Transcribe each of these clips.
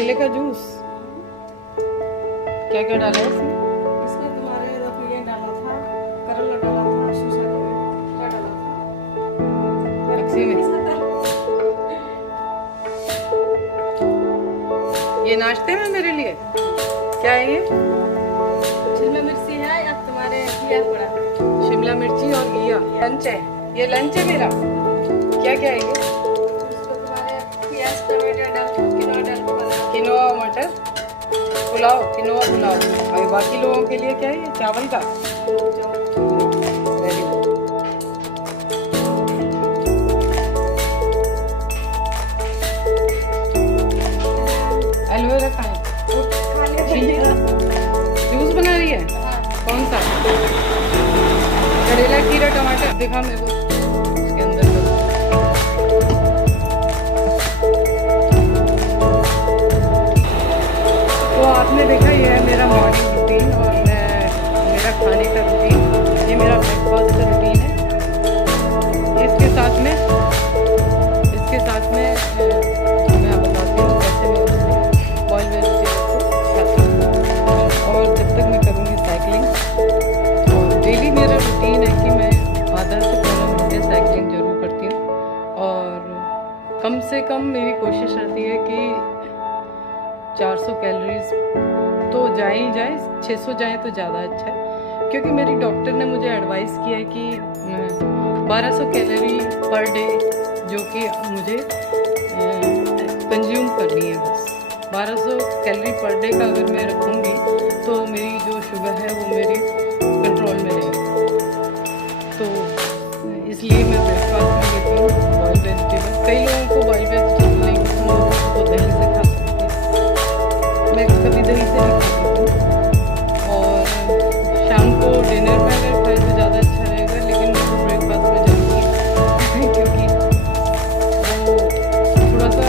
करेले का जूस क्या क्या डाला है इसमें? इसमें तुम्हारे देखो ये डाला था, करेला डाला था, शीशा क्या डाला था, मिक्सी में। ये नाश्ते में मेरे लिए क्या है ये? शिमला मिर्ची है या तुम्हारे घिया पड़ा? शिमला मिर्ची और घिया लंच है। ये लंच है मेरा। क्या क्या है ये? उसको तुम्हारे प्याज टमाटर डाल किनोआ डाल के बना। किनोआ मटर पुलाव, किनोआ पुलाव। और बाकी लोगों के लिए क्या है ये? चावल का। Very good. एलोवेरा का है। जूस बना रही है? कौन सा? करेला, खीरा, टमाटर दिखा मेरे को इसके अंदर का। तो आपने देखा ये है मेरा मॉर्निंग रूटीन और मेरा खाने का रूटीन। ये मेरा ब्रेकफास्ट का रूटीन है। इसके साथ में मैं बताती हूँ कैसे मैं बॉयल वेजिटेबल को खाती हूँ। और जब तक मैं करूँगी साइकिलिंग, और डेली मेरा रूटीन है कि मैं आधा से पौना घंटे साइकिलिंग जरूर करती हूँ। और कम से कम मेरी कोशिश रहती है कि 400 कैलोरीज तो जाए ही जाए, 600 जाए तो ज़्यादा अच्छा है। क्योंकि मेरी डॉक्टर ने मुझे एडवाइस किया है कि 1200 कैलोरी पर डे जो कि मुझे कंज्यूम करनी है। बस 1200 कैलोरी पर डे का अगर मैं रखूँगी तो मेरी जो शुगर है वो मेरी कंट्रोल में रहेगी। तो इसलिए मैं ब्रेकफास्ट में लेती हूँ बॉइल वेजिटेबल। कई लोगों को बॉइल वेजिटेबल नहीं पसंद होती तो दही से खा सकते हैं। मैं कभी दही से नहीं खाती हूँ। और शाम को डिनर में अगर खाए तो ज़्यादा अच्छा रहेगा, लेकिन मेरे को ब्रेकफास्ट में जरूरी है क्योंकि वो थोड़ा सा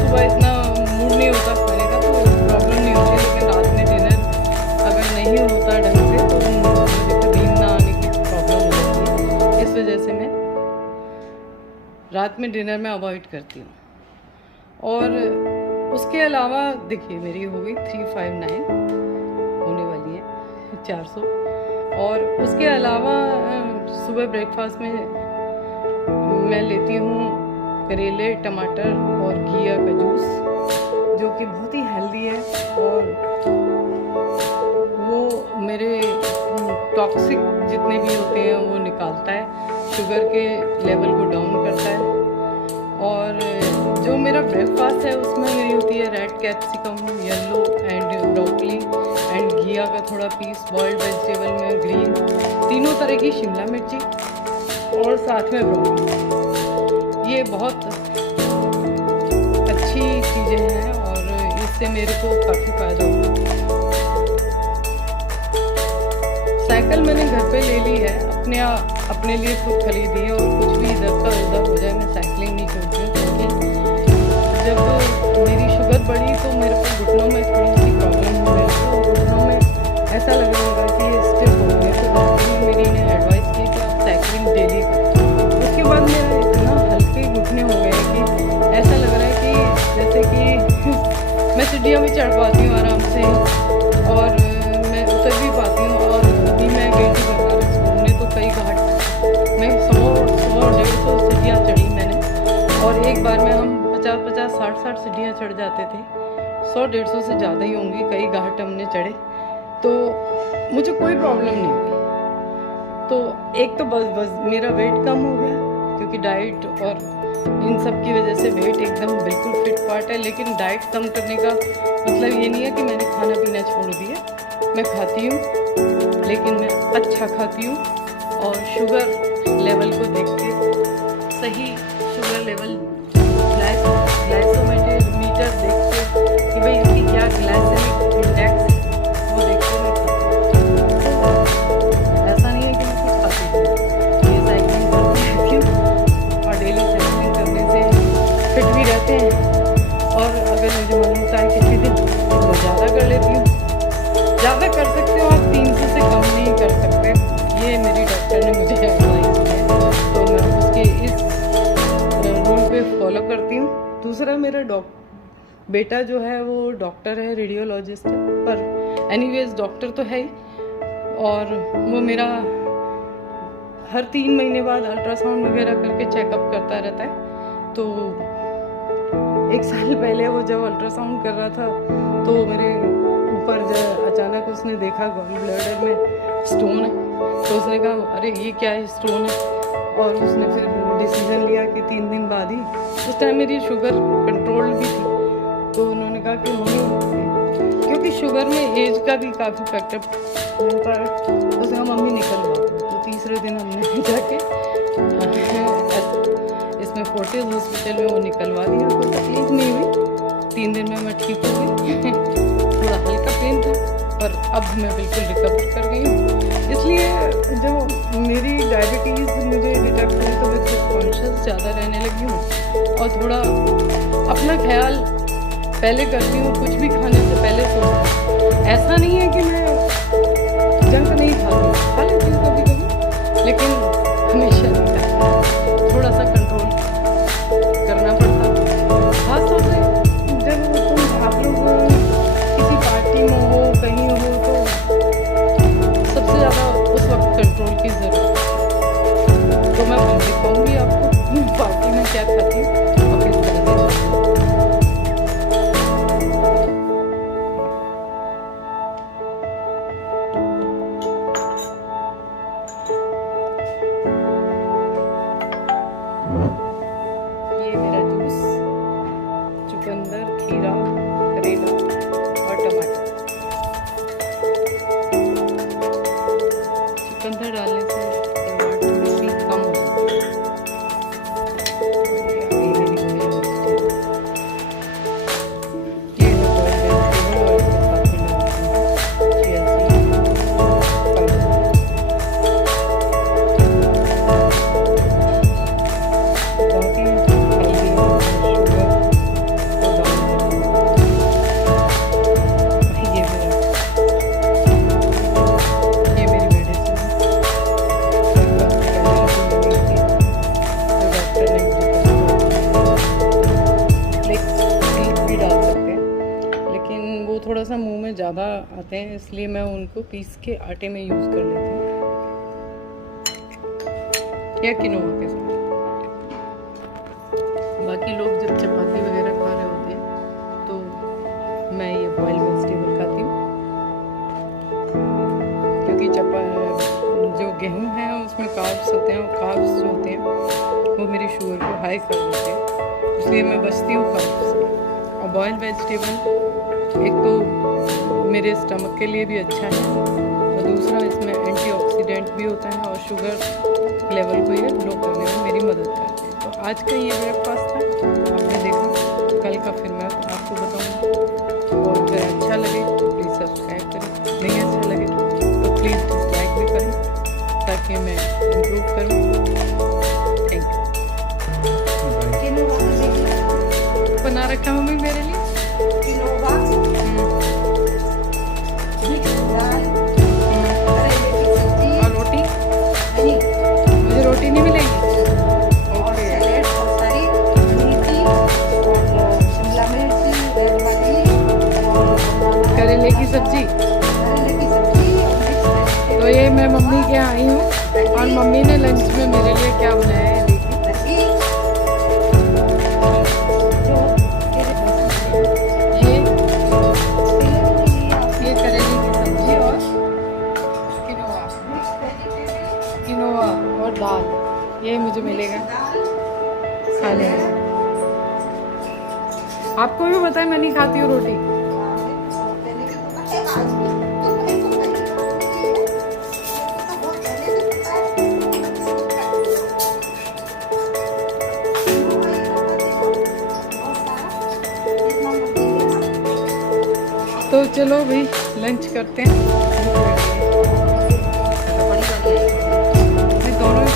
सुबह इतना मूड नहीं होता खाने का तो प्रॉब्लम नहीं होती। लेकिन रात में डिनर अगर नहीं होता ढंग से तो मुझे नींद ना आने की प्रॉब्लम हो जाती है। इस वजह से मैं रात में डिनर में अवॉइड करती हूँ। और उसके अलावा देखिए मेरी हो गई 359 होने वाली है 400। और उसके अलावा सुबह ब्रेकफास्ट में मैं लेती हूँ करेले, टमाटर और घिया का जूस, जो कि बहुत ही हेल्दी है और वो मेरे टॉक्सिक जितने भी होते हैं वो निकालता है, शुगर के लेवल को डाउन करता है। और जो मेरा ब्रेकफास्ट है उसमें मेरी होती है red capsicum, yellow and broccoli and घिया का थोड़ा पीस, बॉइल्ड वेजिटेबल में ग्रीन, तीनों तरह की शिमला मिर्ची और साथ में ब्रोकली। ये बहुत अच्छी चीज़ें हैं और इससे मेरे को काफ़ी फ़ायदा हुआ। साइकिल मैंने घर पे ले ली है, अपने लिए खुद खरीदी है। और कुछ भी इधर का उधर हो जाए मैं साइकिलिंग नहीं छोड़ती हूँ, क्योंकि जब मेरी शुगर बढ़ी तो मेरे को घुटनों में थोड़ी सी प्रॉब्लम हो रही थी और घुटनों में ऐसा लगने लगा कि ये स्टिफ हो गए। तो डॉक्टर ने मेरी ने एडवाइस की कि आप साइकिलिंग डेली करें। उसके बाद मेरा इतना हल्के घुटने हो गए कि ऐसा लग रहा है कि जैसे कि मैं सीढ़ियाँ भी चढ़ पाती हूँ आराम से और मैं उतर भी पाती हूँ। और अभी मैं गई थी बनारस घूमने तो कई घाट मैं 100-150 सीढ़ियाँ चढ़ी मैंने। और एक बार में हम 50-60 सीढ़ियाँ चढ़ जाते थे, 100-150 से ज़्यादा ही होंगी। कई घाट हमने चढ़े तो मुझे कोई प्रॉब्लम नहीं हुई। तो एक तो बस मेरा वेट कम हो गया क्योंकि डाइट और इन सब की वजह से वेट एकदम बिल्कुल फिट पार्ट है। लेकिन डाइट कम करने का मतलब ये नहीं है कि मैंने खाना पीना छोड़ दिया। मैं खाती हूँ लेकिन मैं अच्छा खाती हूँ और शुगर लेवल को देख के सही शुगर लेवल ग्लाइकोमीटर देख के कि भाई इसकी क्या ग्लाइसेमिक इंडेक्स है वो देख के मैं खाती हूँ। ऐसा नहीं है कि मैं कुछ खाती हूँ, ये साइकिलिंग करती रहती हूँ और डेली साइकिलिंग करने से फिट भी रहते हैं। और अगर मुझे मन होता है किसी दिन तो ज़्यादा कर लेती हूँ। ज़्यादा कर सकते हो आप, 300 से कम नहीं कर सकते। ये मेरी डॉक्टर ने मुझे एडवाइस किया तो मैं उसके इस रूल पे फॉलो करती हूँ। दूसरा मेरा बेटा जो है वो डॉक्टर है, रेडियोलॉजिस्ट है, पर एनीवेज डॉक्टर तो है ही, और वो मेरा हर 3 महीने बाद अल्ट्रासाउंड वगैरह करके चेकअप करता रहता है। तो 1 साल पहले वो जब अल्ट्रासाउंड कर रहा था तो मेरे ऊपर अचानक उसने देखा गॉल ब्लैडर में स्टोन है, तो उसने कहा अरे ये क्या है, स्टोन है। और उसने फिर डिसीजन लिया कि 3 दिन बाद ही, उस टाइम मेरी शुगर कंट्रोल भी थी, तो उन्होंने कहा कि मम्मी, क्योंकि शुगर में एज का भी काफ़ी फैक्टर होता है, तो उसने कहा मम्मी निकलवा दो। तो तीसरे दिन हमने जाके इसमें फोर्टिस हॉस्पिटल में वो निकलवा दिया, कोई तकलीफ नहीं हुई। 3 दिन में मैं ठीक हो गई। थोड़ा हल्का पेन था, पर अब मैं बिल्कुल रिकवर कर गई हूँ। इसलिए जब मेरी डायबिटीज़ मुझे डिटेक्ट हुई तो मैं कॉन्शियस ज़्यादा रहने लगी हूँ, और थोड़ा अपना ख्याल पहले करती हूँ, कुछ भी खाने से पहले सोचती हूँ। ऐसा नहीं है कि मैं जंक नहीं खाती, खा लेती हूँ कभी कभी, लेकिन हमेशा नहीं खाती, थोड़ा सा कंट्रोल करना पड़ता। खासतौर से जब आप लोग किसी पार्टी में हो, कहीं हो, तो सबसे ज़्यादा उस वक्त कंट्रोल की ज़रूरत है। तो मैं दिखाऊंगी आपको पार्टी में क्या खाती हूँ और किस तरह से खाती हूँ। ये मेरा जूस, चुकंदर, खीरा, करेला और टमाटर। चुकंदर डालने से टमाटर थोड़ी सी कम हो जाती है। ये मेरी ये है boiled vegetable, और इसके साथ में डालती हूँ chia seed, बहुत ही हेल्दी है, शुगर को डाउन करती है। ये मेरी मेडिसिन है, जो डॉक्टर ने मुझे सीड भी डाल सकते हैं, लेकिन वो थोड़ा सा मुंह में ज़्यादा आते हैं, इसलिए मैं उनको पीस के आटे में यूज़ कर लेती हूँ, या किनोआ के साथ। बाकी लोग जब चपाती वगैरह खा रहे होते हैं तो मैं ये बॉइल्ड वेजिटेबल खाती हूँ, क्योंकि जो गेहूँ है उसमें कार्ब्स होते हैं, और कार्ब्स जो होते हैं वो मेरी शुगर को हाई कर देते हैं, इसलिए मैं बचती हूँ कार्ब्स से। और बॉइल्ड वेजिटेबल एक तो मेरे स्टमक के लिए भी अच्छा है, और दूसरा इसमें एंटीऑक्सीडेंट भी होता है, और शुगर लेवल को ये लो करने में मेरी मदद करते हैं। तो आज का ये ब्रेकफास्ट था, आपने देखा, कल का फिर मैं आपको बताऊँगी। और अगर अच्छा लगे तो प्लीज़ सब्सक्राइब करें, नहीं अच्छा लगे तो प्लीज़ डिसलाइक भी करें, ताकि मैं इम्प्रूव करूँ। Thank you. बना रखा मम्मी मेरे लिए। और रोटी, मुझे रोटी नहीं मिलेगी। करेले की सब्जी। तो ये मैं मम्मी के यहाँ आई हूँ, और मम्मी ने लंच में मेरे लिए क्या बनाया है देखिए। ये करेले की सब्जी और किनोआ और दाल, ये मुझे मिलेगा खाने में। आपको भी पता है मैं नहीं खाती हूँ रोटी। तो चलो भाई लंच करते हैं। ये दोनों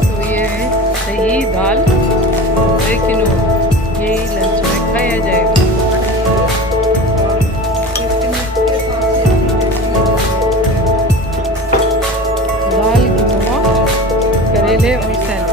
तो ये है दही, दाल, किनोआ, यही लंच में खाया जाएगा। दाल, किनोआ, करेले और सैलड।